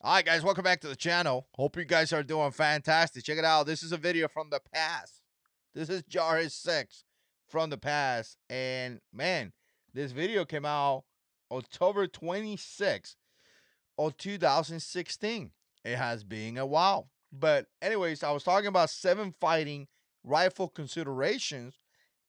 All right, guys, welcome back to the channel. Hope you guys are doing fantastic. Check it out. This is a video from the past. This is Jarhead 6 from the past. And man, this video came out October 26th of 2016. It has been a while. But anyways, I was talking about 7 fighting rifle considerations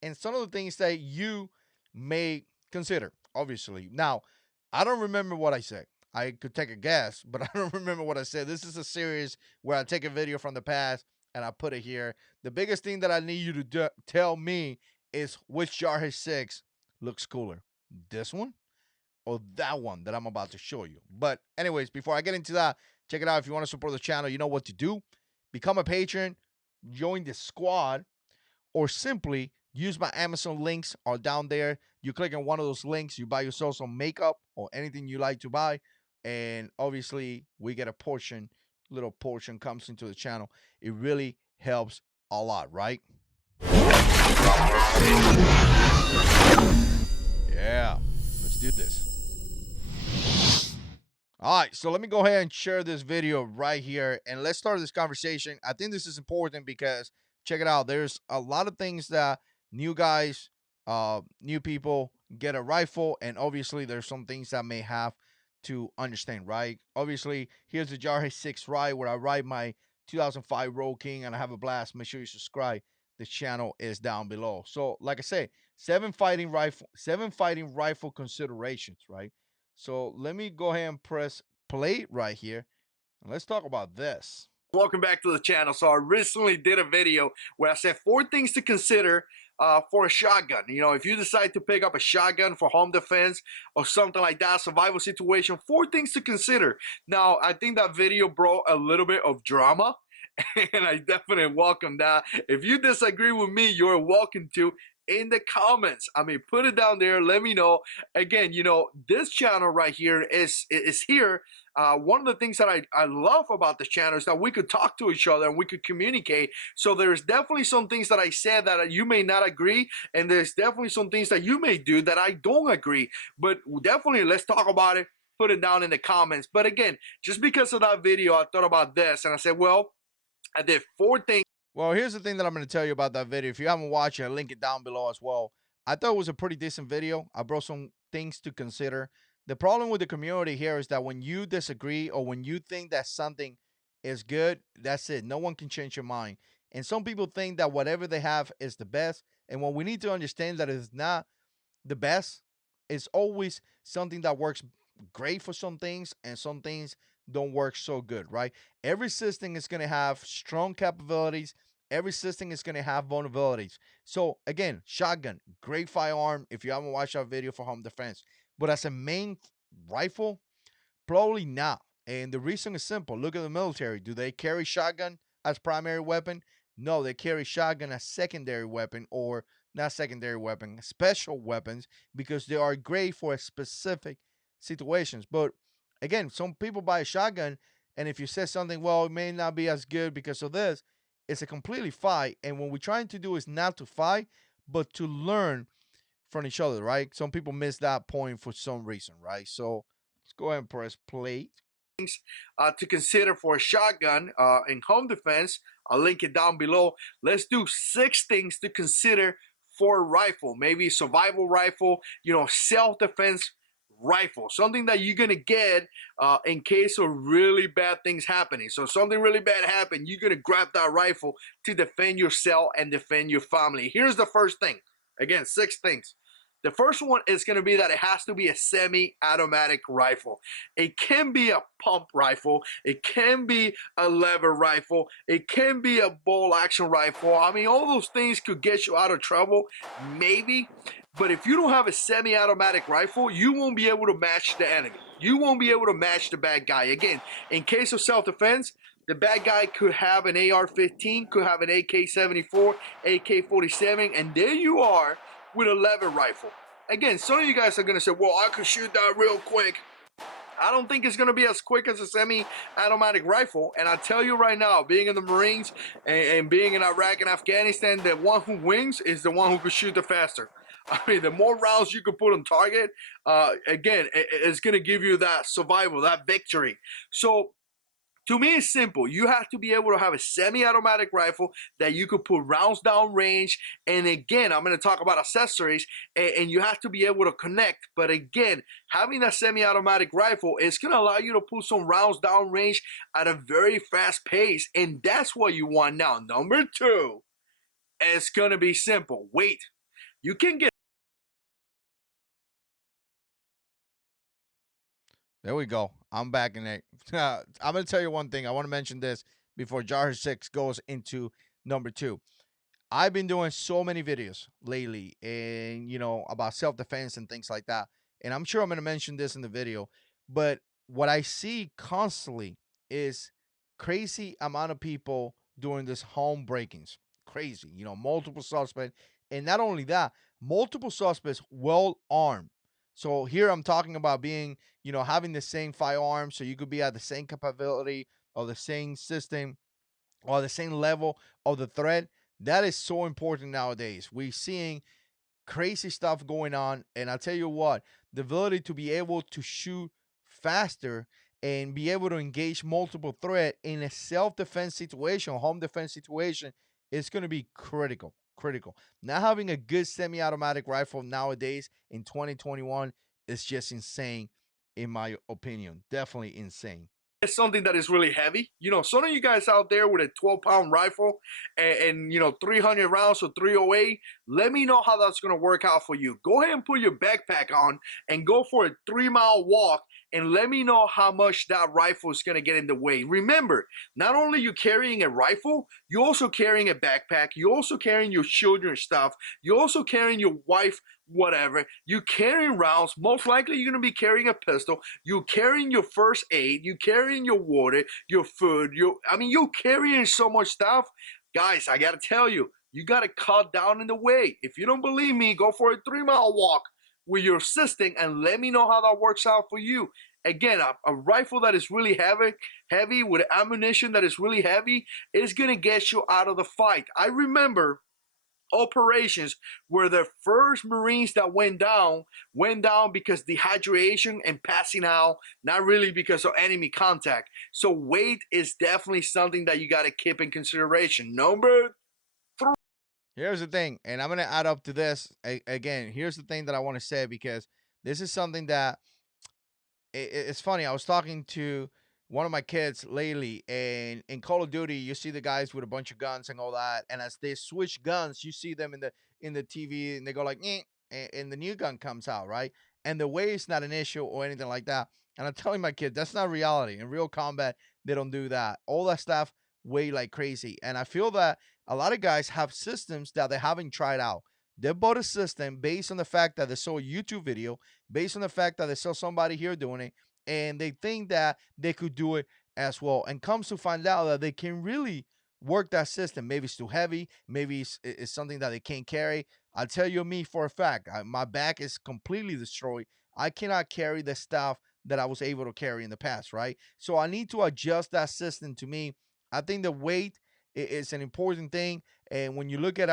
and some of the things that you may consider, obviously. Now, I don't remember what I said. I could take a guess, but I don't remember what I said. This is a series where I take a video from the past and I put it here. The biggest thing that I need you to tell me is which Jarhead 6 looks cooler. This one or that one that I'm about to show you. But anyways, before I get into that, check it out. If you want to support the channel, you know what to do. Become a patron, join the squad, or simply use my Amazon links are down there. You click on one of those links, you buy yourself some makeup or anything you like to buy, and obviously we get a portion, little portion comes into the channel. It really helps a lot, right? Yeah, let's do this. All right, so let me go ahead and share this video right here and let's start this conversation. I think this is important because check it out. There's a lot of things that new guys, new people get a rifle, and obviously there's some things that may have to understand, right? Obviously, here's the Jarhead 6 ride where I ride my 2005 Roll King and I have a blast. Make sure you subscribe. The channel is down below. So, like I say, seven fighting rifle considerations, right? So let me go ahead and press play right here. And let's talk about this. Welcome back to the channel. So I recently did a video where I said 4 things to consider for a shotgun. You know, if you decide to pick up a shotgun for home defense or something like that, survival situation, 4 things to consider. Now, I think that video brought a little bit of drama, and I definitely welcome that. If you disagree with me, you're welcome to in the comments. I mean, put it down there. Let me know. Again, you know, this channel right here is here. One of the things that I love about this channel is that we could talk to each other and we could communicate. So there's definitely some things that I said that you may not agree, and there's definitely some things that you may do that I don't agree. But definitely, let's talk about it. Put it down in the comments. But again, just because of that video, I thought about this and I said, well, I did 4 things. Well, here's the thing that I'm going to tell you about that video. If you haven't watched it, I'll link it down below as well. I thought it was a pretty decent video. I brought some things to consider. The problem with the community here is that when you disagree or when you think that something is good, that's it. No one can change your mind. And some people think that whatever they have is the best. And when we need to understand that it's not the best, it's always something that works great for some things and some things don't work so good, right? Every system is going to have strong capabilities. Every system is going to have vulnerabilities. So again, shotgun, great firearm if you haven't watched our video for home defense. But as a main rifle, probably not. And the reason is simple. Look at the military. Do they carry shotgun as primary weapon? No, they carry shotgun as secondary weapon, or not secondary weapon, special weapons, because they are great for specific situations. But again, some people buy a shotgun, and if you say something, well, it may not be as good because of this, it's a completely fight. And what we're trying to do is not to fight, but to learn from each other, right? Some people miss that point for some reason, right? So let's go ahead and press play. To consider for a shotgun in home defense. I'll link it down below. Let's do 6 things to consider for a rifle. Maybe a survival rifle, you know, self-defense rifle, something that you're gonna get in case of really bad things happening. So something really bad happened, you're gonna grab that rifle to defend yourself and defend your family. Here's the first thing. Again, 6 things. The first one is going to be that it has to be a semi-automatic rifle. It can be a pump rifle. It can be a lever rifle. It can be a bolt action rifle. I mean, all those things could get you out of trouble, maybe. But if you don't have a semi-automatic rifle, you won't be able to match the enemy. You won't be able to match the bad guy. Again, in case of self-defense, the bad guy could have an AR-15, could have an AK-74, AK-47, and there you are with a lever rifle. Again, some of you guys are going to say, well, I could shoot that real quick. I don't think it's going to be as quick as a semi-automatic rifle. And I tell you right now, being in the Marines and being in Iraq and Afghanistan, the one who wins is the one who can shoot the faster. I mean, the more rounds you can put on target, again, it's going to give you that survival, that victory. So To me, it's simple. You have to be able to have a semi-automatic rifle that you could put rounds down range. And again, I'm going to talk about accessories, and you have to be able to connect. But again, having a semi-automatic rifle is going to allow you to put some rounds down range at a very fast pace, and that's what you want now. Number two, it's going to be simple. Weight. You can get. There we go. I'm back in it. I'm gonna tell you one thing. I want to mention this before Jar 6 goes into number two. I've been doing so many videos lately and about self-defense and things like that. And I'm sure I'm going to mention this in the video, but what I see constantly is crazy amount of people doing this home breakings. Crazy, multiple suspects. And not only that, multiple suspects well armed. So here I'm talking about being, having the same firearm so you could be at the same capability or the same system or the same level of the threat. That is so important nowadays. We're seeing crazy stuff going on, and I'll tell you what, the ability to be able to shoot faster and be able to engage multiple threat in a self-defense situation, home defense situation, is going to be critical. Critical. Not having a good semi-automatic rifle nowadays in 2021 is just insane, in my opinion. Definitely insane. Something that is really heavy. Some of you guys out there with a 12-pound rifle and 300 rounds or 308, let me know how that's going to work out for you. Go ahead and put your backpack on and go for a 3-mile walk and let me know how much that rifle is going to get in the way. Remember, not only you carrying a rifle, you're also carrying a backpack, you're also carrying your children's stuff, you're also carrying your wife, whatever. You're carrying rounds. Most likely you're going to be carrying a pistol. You're carrying your first aid. You're carrying your water, your food. You're carrying so much stuff. Guys, I got to tell you, you got to cut down in the weight. If you don't believe me, go for a 3-mile walk with your assistant and let me know how that works out for you. Again, a rifle that is really heavy with ammunition that is really heavy is going to get you out of the fight. I remember operations where the first Marines that went down because dehydration and passing out, not really because of enemy contact. So weight is definitely something that you got to keep in consideration. Number three. Here's the thing, and I'm going to add up to this again. Here's the thing that I want to say, because this is something that it's funny. I was talking to one of my kids lately, and in Call of Duty, you see the guys with a bunch of guns and all that. And as they switch guns, you see them in the TV, and they go like, "Eh," and the new gun comes out, right? And the way is not an issue or anything like that. And I'm telling my kid that's not reality. In real combat, they don't do that. All that stuff way like crazy. And I feel that a lot of guys have systems that they haven't tried out. They bought a system based on the fact that they saw a YouTube video, based on the fact that they saw somebody here doing it, and they think that they could do it as well. And comes to find out that they can really work that system. Maybe it's too heavy. Maybe it's something that they can't carry. I'll tell you me for a fact, my back is completely destroyed. I cannot carry the stuff that I was able to carry in the past, right? So I need to adjust that system to me. I think the weight is an important thing. And when you look at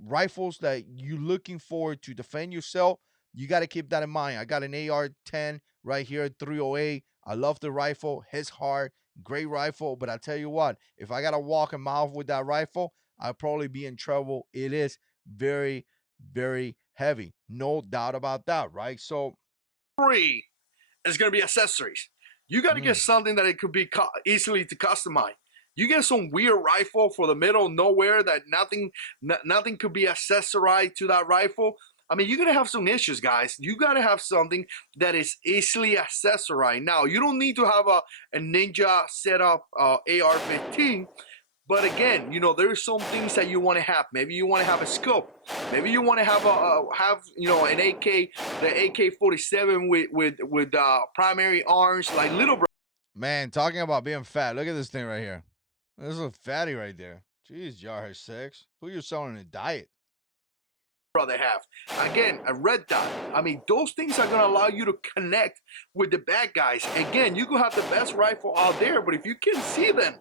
rifles that you're looking for to defend yourself, you got to keep that in mind. I got an AR-10 right here, 308. I love the rifle. Hits hard, great rifle. But I tell you what, if I got to walk a mile with that rifle, I'll probably be in trouble. It is very, very heavy. No doubt about that, right? So, Three is going to be accessories. You got to get mm, something that it could be easily to customize. You get some weird rifle for the middle of nowhere that nothing could be accessorized to that rifle. You're gonna have some issues, guys. You gotta have something that is easily accessorized. Now, you don't need to have a Ninja setup AR-15, but again, there's some things that you want to have. Maybe you want to have a scope. Maybe you want to have an AK, the AK-47 with primary arms, like little bro. man, talking about being fat. Look at this thing right here. This is a fatty right there. Jeez, Jar 6. Who you selling a diet? They have. Again, a red dot. Those things are going to allow you to connect with the bad guys. Again, you could have the best rifle out there, but if you can see them,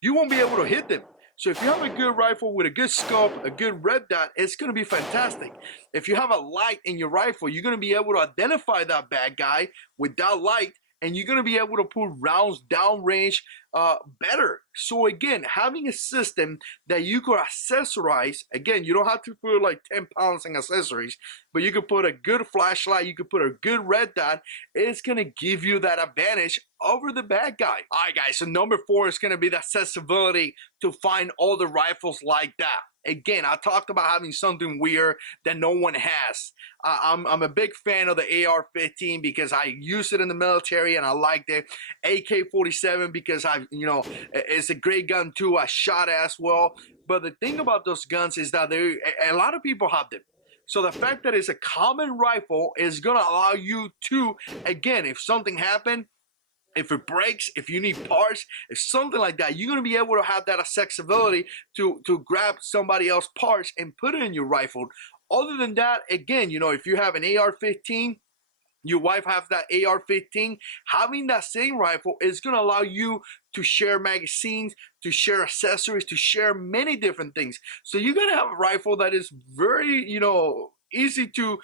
you won't be able to hit them. So if you have a good rifle with a good scope, a good red dot, it's going to be fantastic. If you have a light in your rifle, you're going to be able to identify that bad guy with that light, and you're going to be able to put rounds downrange better. So again, having a system that you could accessorize, again, you don't have to put like 10 pounds in accessories, but you could put a good flashlight, you could put a good red dot. It's gonna give you that advantage over the bad guy. All right, guys, so number 4 is gonna be the accessibility to find all the rifles like that. Again, I talked about having something weird that no one has. I'm a big fan of the AR-15 because I use it in the military and I like it. AK-47 because it's a great gun too. I shot as well. But the thing about those guns is that a lot of people have them. So the fact that it's a common rifle is gonna allow you to, again, if something happened, if it breaks, if you need parts, if something like that, you're gonna be able to have that accessibility to grab somebody else's parts and put it in your rifle. Other than that, again, if you have an AR-15, your wife has that AR-15, having that same rifle is going to allow you to share magazines, to share accessories, to share many different things. So you're going to have a rifle that is very, easy to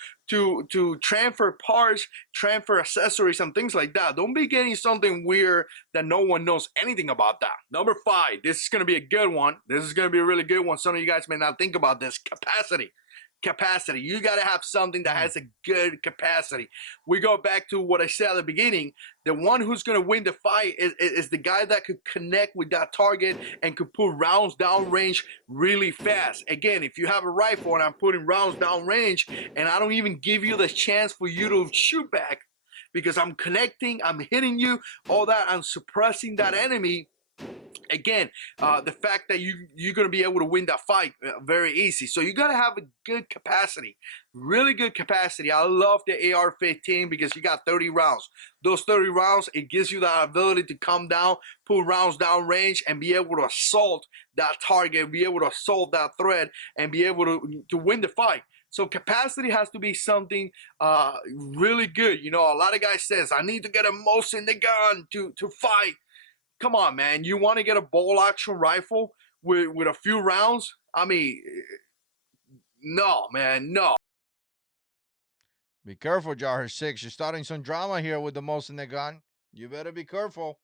transfer parts, transfer accessories and things like that. Don't be getting something weird that no one knows anything about that. Number 5, this is going to be a good one. This is going to be a really good one. Some of you guys may not think about this. Capacity. You got to have something that has a good capacity. We go back to what I said at the beginning. The one who's going to win the fight is the guy that could connect with that target and could put rounds down range really fast. Again, if you have a rifle and I'm putting rounds down range and I don't even give you the chance for you to shoot back because I'm connecting, I'm hitting you, all that, I'm suppressing that enemy. Again, the fact that you're going to be able to win that fight very easy. So you got to have a good capacity, really good capacity. I love the AR-15 because you got 30 rounds. Those 30 rounds, it gives you the ability to come down, pull rounds down range, and be able to assault that target, be able to assault that threat, and be able to win the fight. So capacity has to be something really good. A lot of guys says, I need to get a most in the gun to fight. Come on, man. You want to get a bolt action rifle with a few rounds? I mean, no, man, no. Be careful, Jarhead 6. You're starting some drama here with the most in the gun. You better be careful.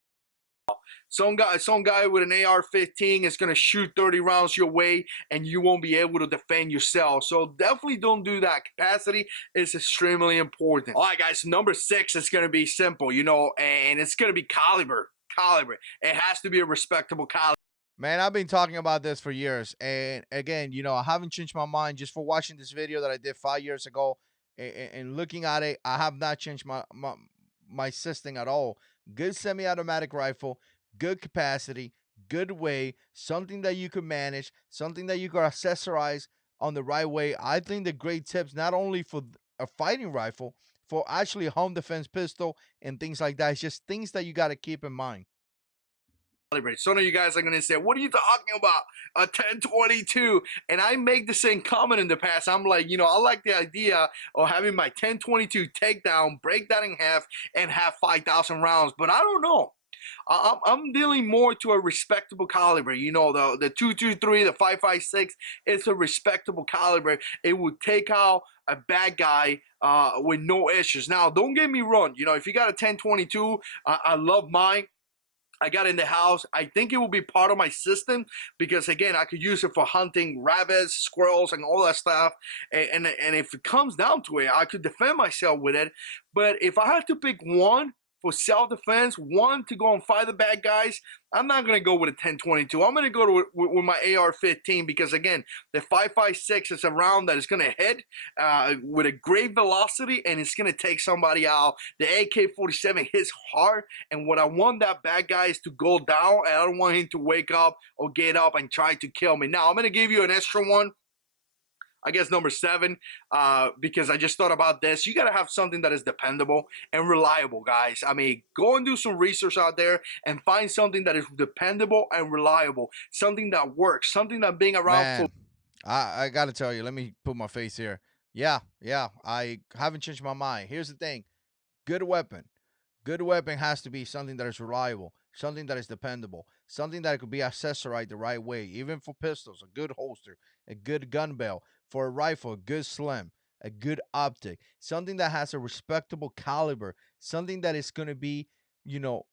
Some guy with an AR-15 is gonna shoot 30 rounds your way, and you won't be able to defend yourself. So definitely don't do that. Capacity is extremely important. All right, guys. Number 6 is gonna be simple, and it's gonna be caliber. Caliber. It has to be a respectable caliber. Man, I've been talking about this for years. And again, I haven't changed my mind just for watching this video that I did 5 years ago and looking at it. I have not changed my system at all. Good semi automatic rifle, good capacity, good weight, something that you could manage, something that you could accessorize on the right way. I think the great tips, not only for a fighting rifle, for actually a home defense pistol and things like that. It's just things that you got to keep in mind. Some of you guys are going to say, what are you talking about? A 1022. And I make the same comment in the past. I'm like, I like the idea of having my 1022 takedown, break that in half, and have 5,000 rounds. But I don't know. I'm dealing more to a respectable caliber. The 223, the 556, it's a respectable caliber. It would take out a bad guy with no issues. Now, don't get me wrong. If you got a 1022, I love mine. I got in the house. I think it will be part of my system because again, I could use it for hunting rabbits, squirrels, and all that stuff. And if it comes down to it, I could defend myself with it. But if I had to pick one for self-defense, one to go and fight the bad guys, I'm not going to go with a 1022. I'm going to go with my AR-15 because again, the 556 is a round that is going to hit with a great velocity and it's going to take somebody out. The AK-47 hits hard, and what I want that bad guy is to go down, and I don't want him to wake up or get up and try to kill me. Now, I'm going to give you an extra one. I guess number 7, because I just thought about this. You got to have something that is dependable and reliable, guys. I mean, go and do some research out there and find something that is dependable and reliable, something that works, something that being around for. Man, I got to tell you, let me put my face here. Yeah, I haven't changed my mind. Here's the thing, good weapon. Good weapon has to be something that is reliable, something that is dependable, something that could be accessorized the right way. Even for pistols, a good holster, a good gun belt. For a rifle, a good slim, a good optic, something that has a respectable caliber, something that is going to be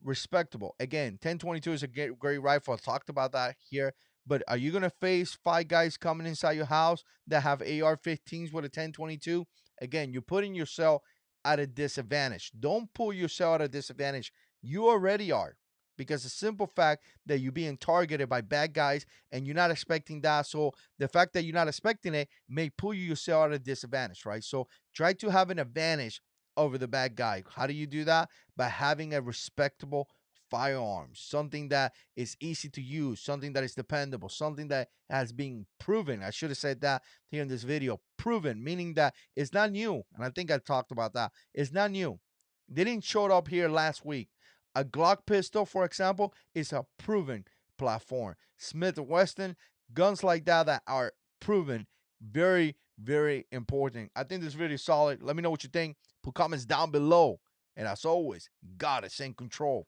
respectable. Again, 1022 is a great rifle. I talked about that here. But are you gonna face five guys coming inside your house that have AR-15s with a 1022? Again, you're putting yourself at a disadvantage. Don't pull yourself at a disadvantage. You already are. Because the simple fact that you're being targeted by bad guys and you're not expecting that. So the fact that you're not expecting it may pull you yourself at a disadvantage, right? So try to have an advantage over the bad guy. How do you do that? By having a respectable firearm, something that is easy to use, something that is dependable, something that has been proven. I should have said that here in this video. Proven, meaning that it's not new. And I think I talked about that. It's not new. They didn't show it up here last week. A Glock pistol, for example, is a proven platform. Smith and Wesson, guns like that are proven, very, very important. I think this video is solid. Let me know what you think. Put comments down below. And as always, God is in control.